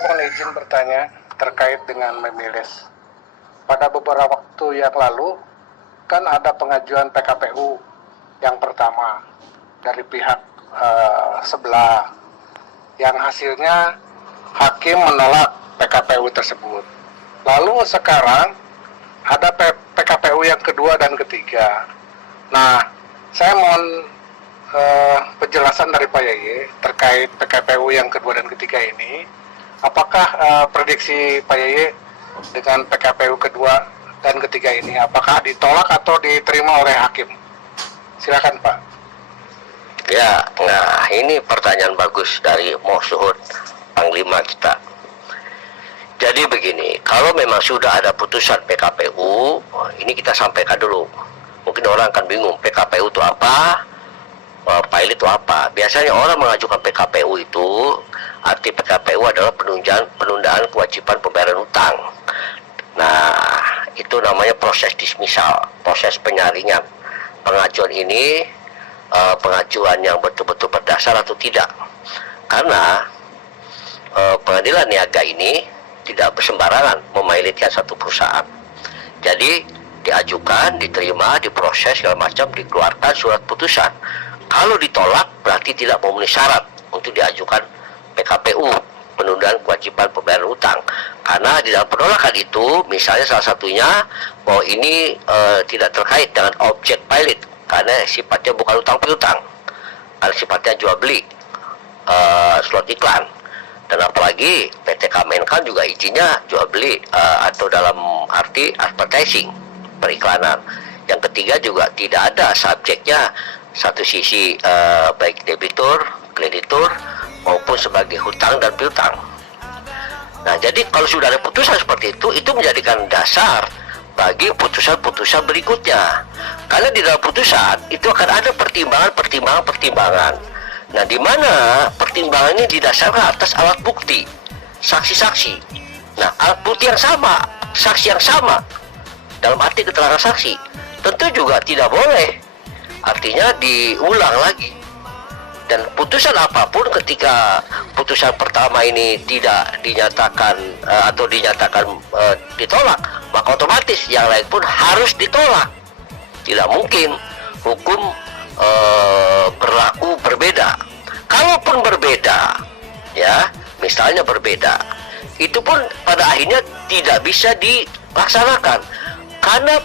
Mohon izin bertanya terkait dengan Memiles. Pada beberapa waktu yang lalu, kan ada pengajuan PKPU yang pertama dari pihak sebelah, yang hasilnya hakim menolak PKPU tersebut. Lalu sekarang ada PKPU yang kedua dan ketiga. Nah, saya mohon penjelasan dari Pak Yeye terkait PKPU yang kedua dan ketiga ini. Apakah prediksi Pak Yeye dengan PKPU kedua dan ketiga ini, apakah ditolak atau diterima oleh hakim? Silakan Pak. Ya, nah ini pertanyaan bagus dari Mosuhud Panglima kita. Jadi begini, kalau memang sudah ada putusan PKPU, ini kita sampaikan dulu. Mungkin orang akan bingung, PKPU itu apa? Pilot itu apa? Biasanya orang mengajukan PKPU itu, arti PKPU adalah penundaan kewajiban pembayaran utang. Nah, itu namanya proses dismisal, proses penyaringan. Pengajuan ini pengajuan yang betul-betul berdasar atau tidak. Karena pengadilan niaga ini tidak sembarangan memilotkan satu perusahaan. Jadi diajukan, diterima, diproses segala macam, dikeluarkan surat putusan. Kalau ditolak berarti tidak memenuhi syarat untuk diajukan PKPU, penundaan kewajiban pembayaran utang. Karena di dalam penolakan itu, misalnya salah satunya bahwa ini tidak terkait dengan objek pilot, karena sifatnya bukan utang piutang, karena sifatnya jual beli, slot iklan. Dan apalagi PT Kemenkan juga izinnya jual beli atau dalam arti advertising, periklanan. Yang ketiga juga tidak ada subjeknya satu sisi baik debitur, kreditur maupun sebagai hutang dan piutang. Nah, jadi kalau sudah ada putusan seperti itu menjadikan dasar bagi putusan-putusan berikutnya. Karena di dalam putusan itu akan ada pertimbangan. Nah, di mana pertimbangan ini didasarkan atas alat bukti, saksi-saksi. Nah, alat bukti yang sama, saksi yang sama, dalam arti keterangan saksi, tentu juga tidak boleh, artinya diulang lagi. Dan putusan apapun ketika putusan pertama ini tidak dinyatakan atau dinyatakan ditolak, maka otomatis yang lain pun harus ditolak. Tidak mungkin hukum berlaku berbeda. Kalaupun berbeda, ya, misalnya berbeda, itu pun pada akhirnya tidak bisa dilaksanakan karena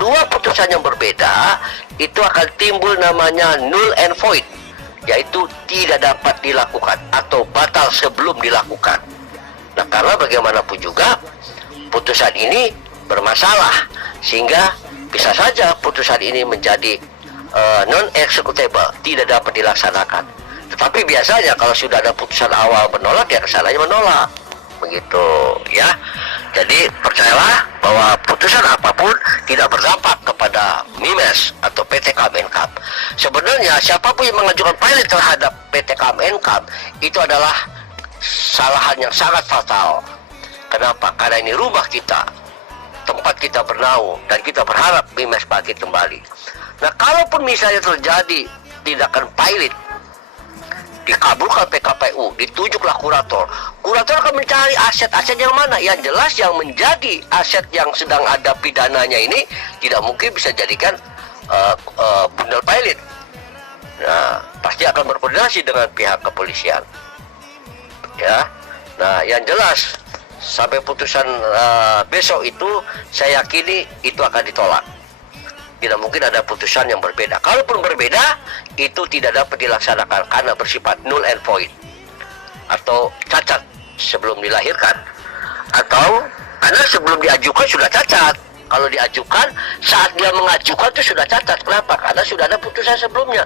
dua putusan yang berbeda itu akan timbul namanya null and void, yaitu tidak dapat dilakukan atau batal sebelum dilakukan. Nah, karena bagaimanapun juga putusan ini bermasalah, sehingga bisa saja putusan ini menjadi non-executable, tidak dapat dilaksanakan. Tetapi biasanya kalau sudah ada putusan awal menolak, ya kesananya menolak, begitu ya. Jadi percayalah bahwa putusan apapun tidak berdampak kepada Mimes atau PT Kemenkan. Sebenarnya siapapun yang mengajukan pilot terhadap PT Kemenkan itu adalah kesalahan yang sangat fatal. Kenapa? Karena ini rumah kita, tempat kita bernaung, dan kita berharap Mimes bangkit kembali. Nah, kalaupun misalnya terjadi tindakan pilot, dikabulkan PKPU, ditunjuklah kurator. Kurator akan mencari aset-aset yang mana. Yang jelas yang menjadi aset yang sedang ada pidananya ini tidak mungkin bisa jadikan bundel pilot. Nah, pasti akan berkoordinasi dengan pihak kepolisian. Ya. Nah, yang jelas sampai putusan besok itu saya yakini itu akan ditolak. Tidak mungkin ada putusan yang berbeda. Kalaupun berbeda, itu tidak dapat dilaksanakan karena bersifat null and void atau cacat sebelum dilahirkan, atau karena sebelum diajukan sudah cacat. Kalau diajukan, saat dia mengajukan itu sudah cacat. Kenapa? Karena sudah ada putusan sebelumnya,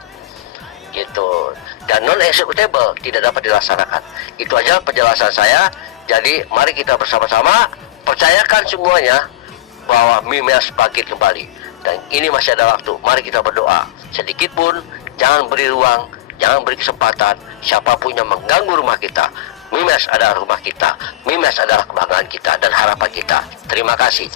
gitu. Dan non executable, tidak dapat dilaksanakan. Itu aja penjelasan saya. Jadi mari kita bersama-sama percayakan semuanya bahwa Mimes bangkit kembali. Dan ini masih ada waktu. Mari kita berdoa. Sedikit pun jangan beri ruang, jangan beri kesempatan siapapun yang mengganggu rumah kita. Mimes adalah rumah kita, Mimes adalah kebanggaan kita dan harapan kita. Terima kasih.